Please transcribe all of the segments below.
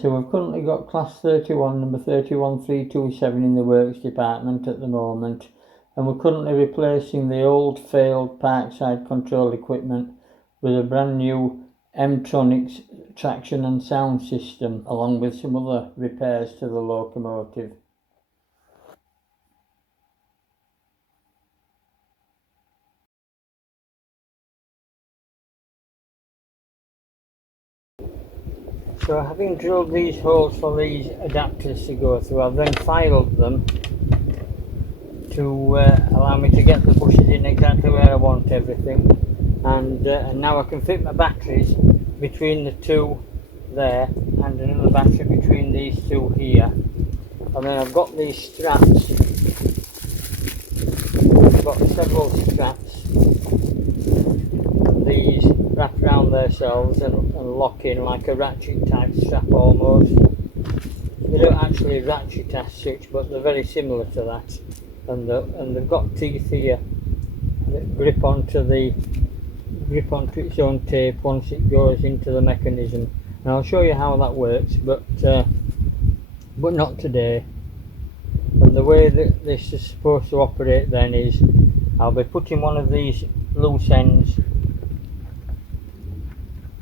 So we've currently got class 31, number 31327 in the works department at the moment, and we're currently replacing the old failed parkside control equipment with a brand new M-Tronics traction and sound system, along with some other repairs to the locomotive. So having drilled these holes for these adapters to go through, I've then filed them to allow me to get the bushes in exactly where I want everything, and now I can fit my batteries between the two there and another battery between these two here. And then I've got these straps, I've got several straps, these wrap around themselves and lock in like a ratchet type strap almost. They don't actually ratchet as such, but they're very similar to that, and they've got teeth here that grip onto its own tape once it goes into the mechanism, and I'll show you how that works, but not today. And the way that this is supposed to operate then is I'll be putting one of these loose ends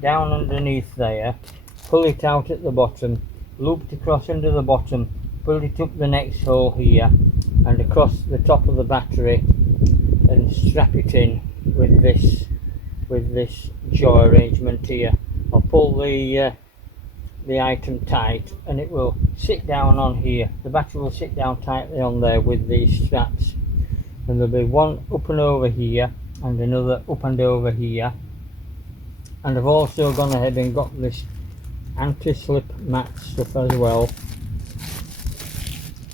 down underneath there, pull it out at the bottom, loop it across under the bottom, pull it up the next hole here and across the top of the battery, and strap it in with this jaw arrangement here. I'll pull the item tight and it will sit down on here. The battery will sit down tightly on there with these straps, and there'll be one up and over here and another up and over here. And I've also gone ahead and got this anti-slip mat stuff as well.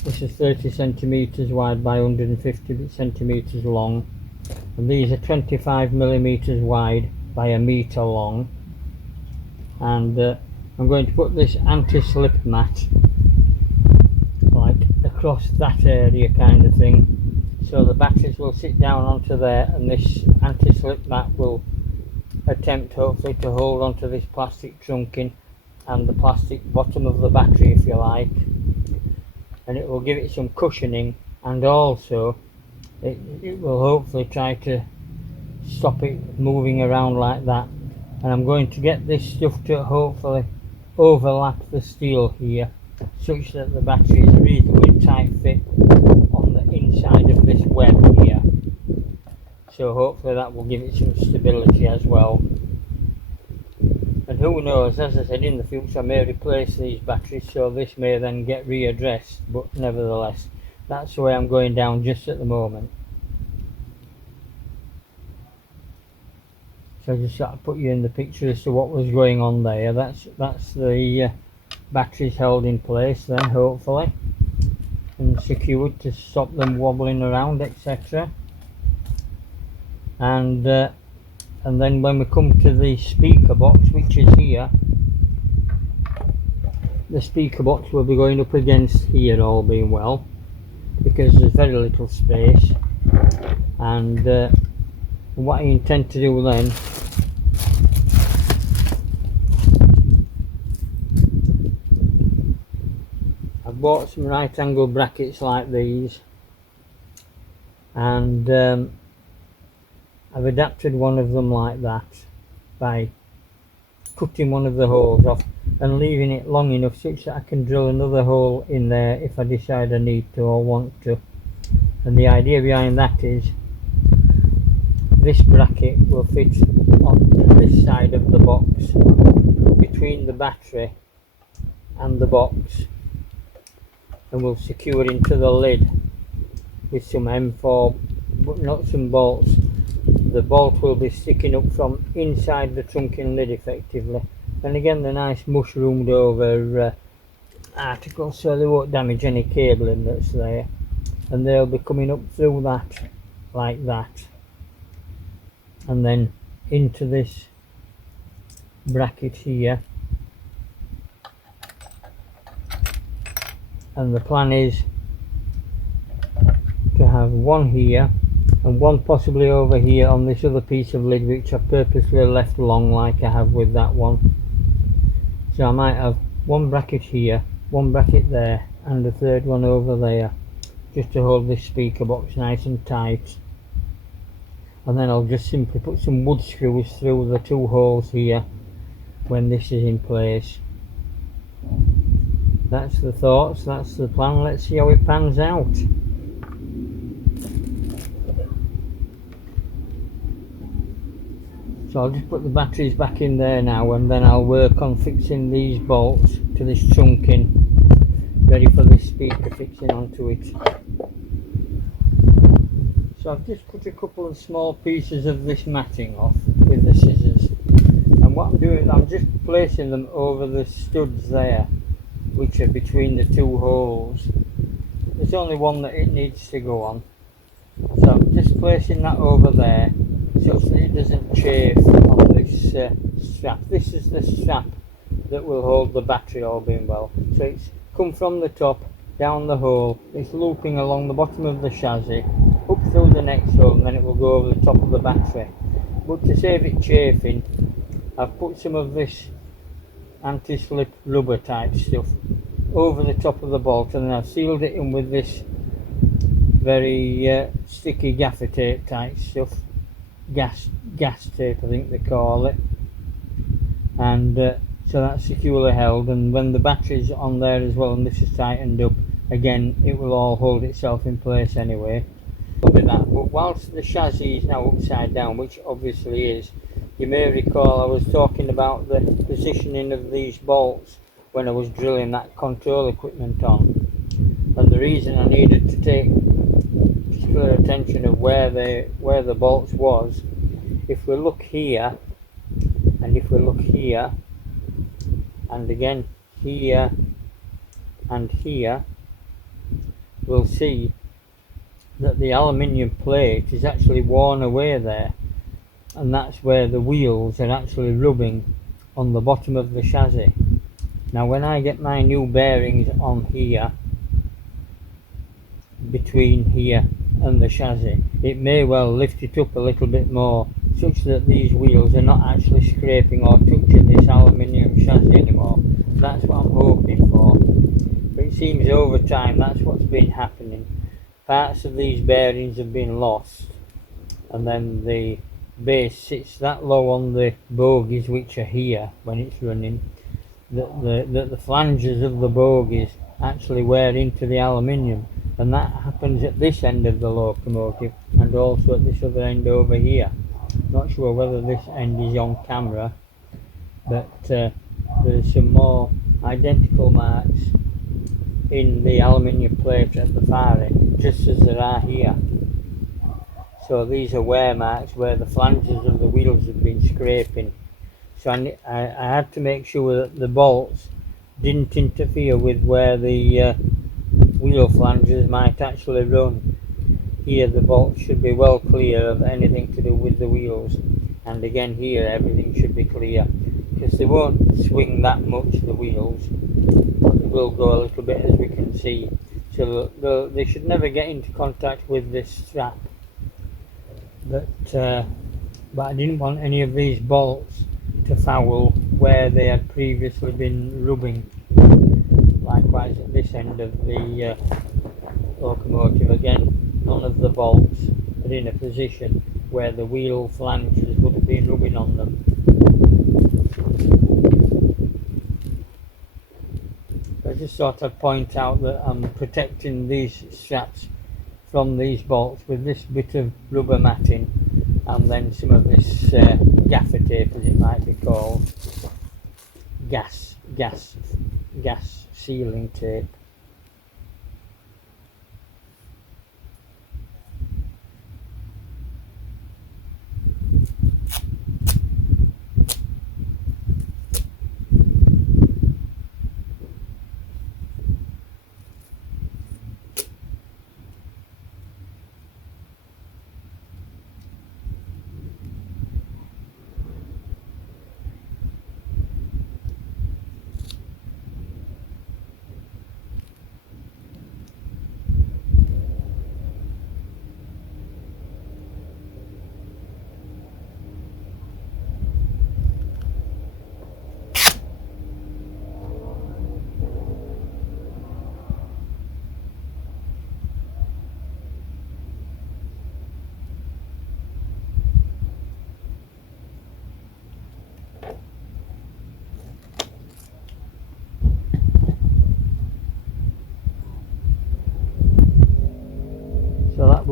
This is 30 centimeters wide by 150 centimeters long, and these are 25 millimeters wide by a meter long. And I'm going to put this anti-slip mat like across that area kind of thing, so the batteries will sit down onto there, and this anti-slip mat will attempt hopefully to hold onto this plastic trunking and the plastic bottom of the battery, if you like, and it will give it some cushioning, and also it will hopefully try to stop it moving around like that. And I'm going to get this stuff to hopefully overlap the steel here such that the battery is reasonably tight fit on the inside of this web here. So hopefully that will give it some stability as well. And who knows, as I said, in the future I may replace these batteries, so this may then get readdressed, but nevertheless that's the way I'm going down just at the moment. So I just sort of put you in the picture as to what was going on there. That's the batteries held in place then, hopefully, and secured to stop them wobbling around, etc. And then when we come to the speaker box, which is here, the speaker box will be going up against here, all being well, because there's very little space. And what I intend to do then, I've bought some right angle brackets like these, and I've adapted one of them like that by cutting one of the holes off and leaving it long enough such that I can drill another hole in there if I decide I need to or want to. And the idea behind that is this bracket will fit on this side of the box between the battery and the box, and will secure into the lid with some M4, but not some bolts. The bolt will be sticking up from inside the trunking lid effectively, and again the nice mushroomed over articles so they won't damage any cabling that's there, and they'll be coming up through that like that, and then into this bracket here. And the plan is to have one here and one possibly over here on this other piece of lid, which I've purposely left long like I have with that one. So I might have one bracket here, one bracket there, and a third one over there, just to hold this speaker box nice and tight. And then I'll just simply put some wood screws through the two holes here when this is in place. That's the thoughts, that's the plan. Let's see how it pans out. So I'll just put the batteries back in there now, and then I'll work on fixing these bolts to this trunking, ready for this speaker fixing onto it. So I've just cut a couple of small pieces of this matting off with the scissors, and what I'm doing is I'm just placing them over the studs there, which are between the two holes. There's only one that it needs to go on, so I'm just placing that over there so that it doesn't chafe on this strap. This is the strap that will hold the battery, all being well. So it's come from the top down the hole, it's looping along the bottom of the chassis up through the next hole, and then it will go over the top of the battery. But to save it chafing, I've put some of this anti-slip rubber type stuff over the top of the bolt, and then I've sealed it in with this very sticky gaffer tape type stuff, gas tape I think they call it, and so that's securely held. And when the battery's on there as well and this is tightened up, again it will all hold itself in place anyway. With that, but whilst the chassis is now upside down, which obviously is, you may recall I was talking about the positioning of these bolts when I was drilling that control equipment on, and the reason I needed to take particular attention of where the bolts was. If we look here, and if we look here, and again here and here, we'll see that the aluminium plate is actually worn away there, and that's where the wheels are actually rubbing on the bottom of the chassis. Now when I get my new bearings on here, between here and the chassis, it may well lift it up a little bit more, such that these wheels are not actually scraping or touching this aluminium chassis anymore. That's what I'm hoping for, but it seems over time that's what's been happening. Parts of these bearings have been lost, and then the base sits that low on the bogies, which are here when it's running, that the flanges of the bogies actually wear into the aluminium, and that happens at this end of the locomotive and also at this other end over here. Not sure whether this end is on camera, but there's some more identical marks in the aluminium plate at the far end, just as there are here. So these are wear marks where the flanges of the wheels have been scraping. So I had to make sure that the bolts didn't interfere with where the wheel flanges might actually run. Here the bolts should be well clear of anything to do with the wheels, and again here everything should be clear, because they won't swing that much, the wheels, but they will go a little bit, as we can see. So they should never get into contact with this strap, but I didn't want any of these bolts to foul where they had previously been rubbing. Likewise at this end of the locomotive, again none of the bolts are in a position where the wheel flanges would have been rubbing on them. I just thought I'd point out that I'm protecting these straps from these bolts with this bit of rubber matting, and then some of this gaffer tape, as it might be called, gas sealing tape.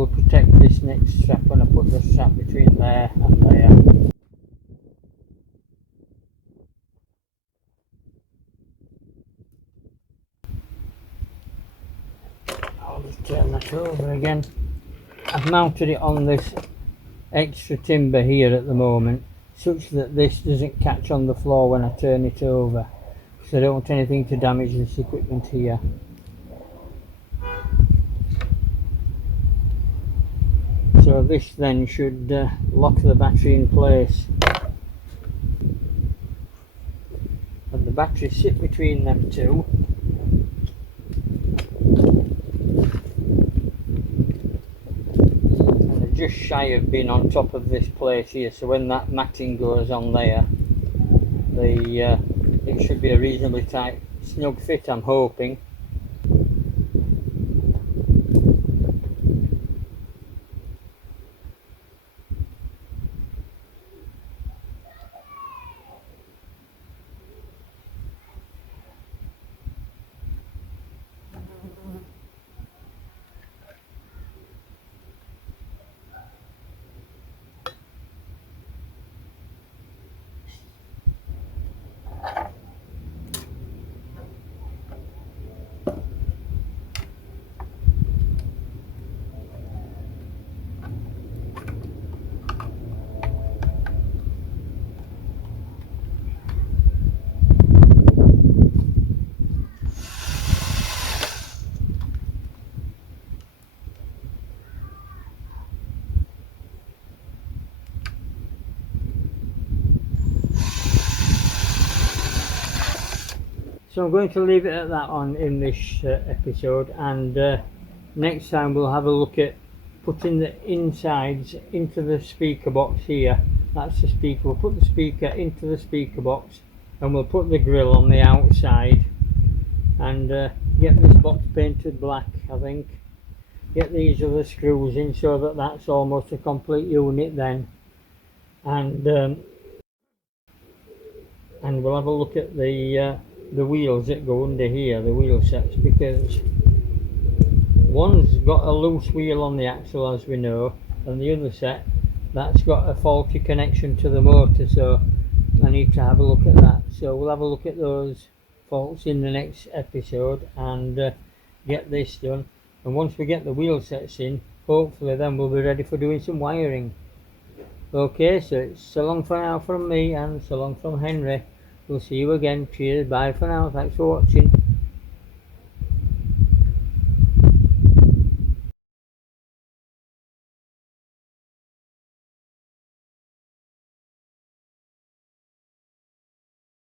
will protect this next strap when I put the strap between there and there. I'll just turn that over again. I've mounted it on this extra timber here at the moment, such that this doesn't catch on the floor when I turn it over, because I don't want anything to damage this equipment here. So this then should lock the battery in place, and the battery sit between them two. Just shy of being on top of this place here, so when that matting goes on there, it should be a reasonably tight snug fit, I'm hoping. So I'm going to leave it at that in this episode, and next time we'll have a look at putting the insides into the speaker box here. That's the speaker. We'll put the speaker into the speaker box, and we'll put the grill on the outside, and get this box painted black, I think. Get these other screws in so that that's almost a complete unit then, and we'll have a look at the wheels that go under here, the wheel sets, because one's got a loose wheel on the axle, as we know, and the other set, that's got a faulty connection to the motor, so I need to have a look at that. So we'll have a look at those faults in the next episode and get this done, and once we get the wheel sets in, hopefully then we'll be ready for doing some wiring. Okay, so it's so long for now from me, and so long from Henry. We'll see you again. Cheers, bye for now, thanks for watching.